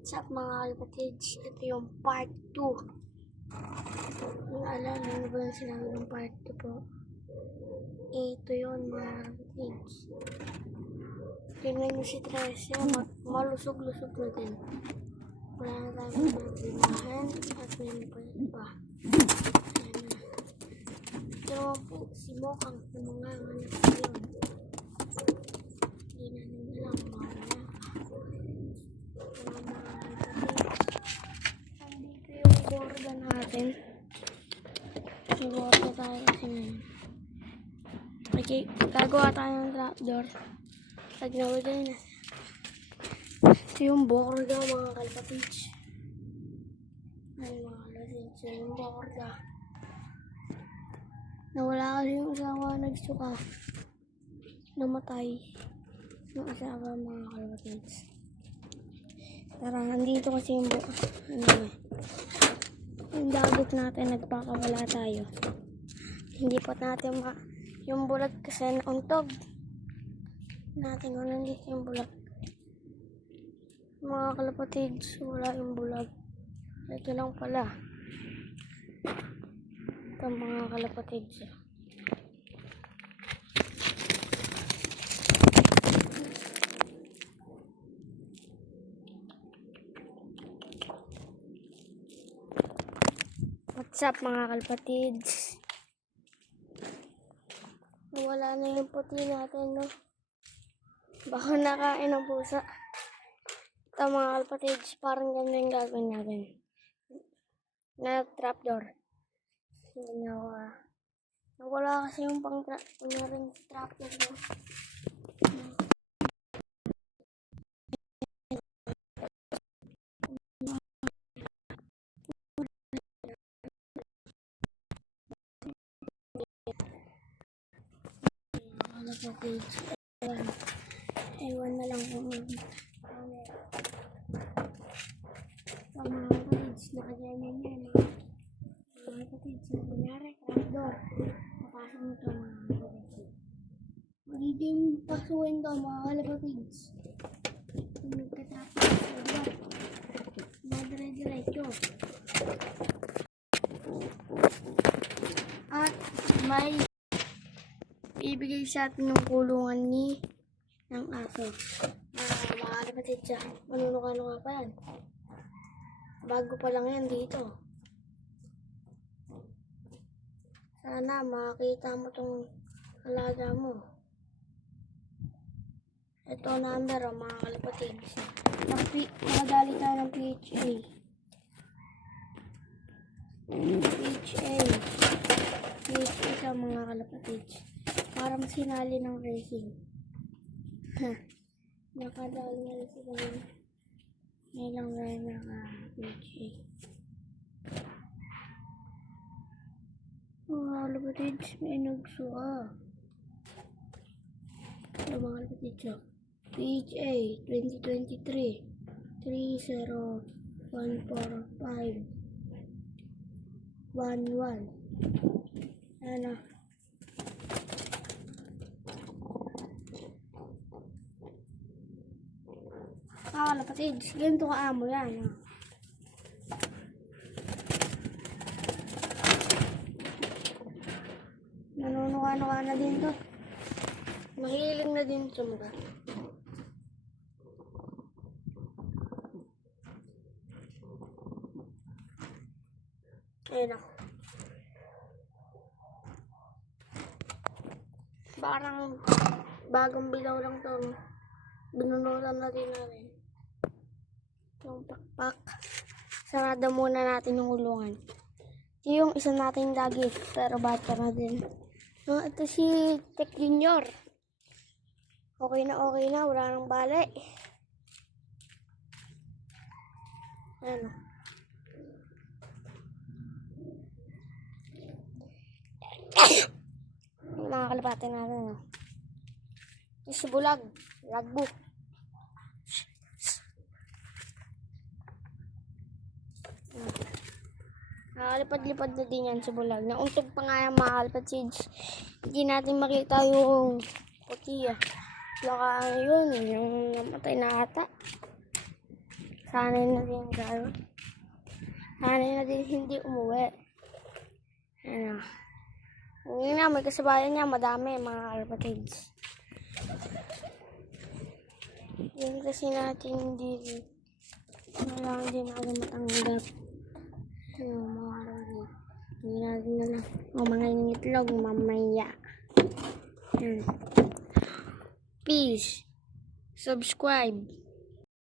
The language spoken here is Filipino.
What's up mga kalapatids? Ito yung part 2. Yung alala nyo ba yung sinabi ng part 2 po? Ito yun mga kalapatids. Tingnan nyo si Tracy, malusog-lusog na din. Wala na tayo magbimahan at may pa. Ayan na. Ito naman po si Mokang ng mga anak ko yun. Hindi namin alam mga borda natin. Siguro tayo kasi ngayon. Okay, gagawa tayo ng trapdoor. Pag nawagay na. Ito yung borda mga kalapatids. Ay mga kalapatids, ito yung borda. Nawala kasi yung asawa, nagsuka. Namatay yung asawa mga kalapatids. Tara, nandito kasi yung yung dagot natin, nagpakawala tayo. Hindi pa natin yung bulag kasi nauntog natin kung nandito yung bulag. Mga kalapatids, wala yung bulag. Ito lang pala. Ito mga kalapatids. What's up mga kalapatids? Nawala na yung puti natin, no? Baka nakain ng pusa. Ito mga kalapatids, parang ganyan yung gagawin natin. Na trapdoor. Nawala kasi yung pang-trapdoor, no? Ewan na lang kung mga kapatids, nakaganyan yan. Mga kapatids, na kunyari, trapdoor. Papasok mo ito mga kapatids. Magiging pasuin ito mga kapatids. Kung nagka-trapdoor sa iba, madire-diretso. At may ibigay sa atin ng kulungan ng aso. Mga kapatid siya, manunuka-nuka pa yan. Bago pa lang yan dito. Sana makakita mo tong alaga mo. Ito number mga kalapatid. Nakadali tayo ng PHA. PHA ka mga kalapatid. Parang sinali ng racing. Nakadali na rin sila. May lang tayo naka-PHA. Mga kalapatids, may nagsuka. Ito mga kalapatids, PHA 2023 3014511. Ano? Kalapatids, ganito ka-amo yan. Nanunuka-nuka na din to. Mahiling na din sa mga. Ayun ako. Parang bagong bilaw lang to. Binunutan natin natin. Yung pakpak. Sarado muna natin yung ulungan. Ito yung isa nating dagi. Pero bata na din. Ito si Tech Junior. Okay na. Wala nang bali. Ayan. Mga kalapate natin. Ito si Bulag. Lagbo. Nakalipad-lipad na din yan sa bulag. Nauntog pa nga yung mga kalapatids. Hindi natin makita yung puti. Baka yun, yung namatay na ata. Sanay na din gano'n. Sanay na din hindi umuwi. Ano. Yun nga, may kasabayan niya, madami mga kapatids. Yun kasi natin hindi kailangan din natin matanggap. Yung mga kapatid. Hindi natin na lang. O mga itlog, mamaya. Yan. Peace. Subscribe.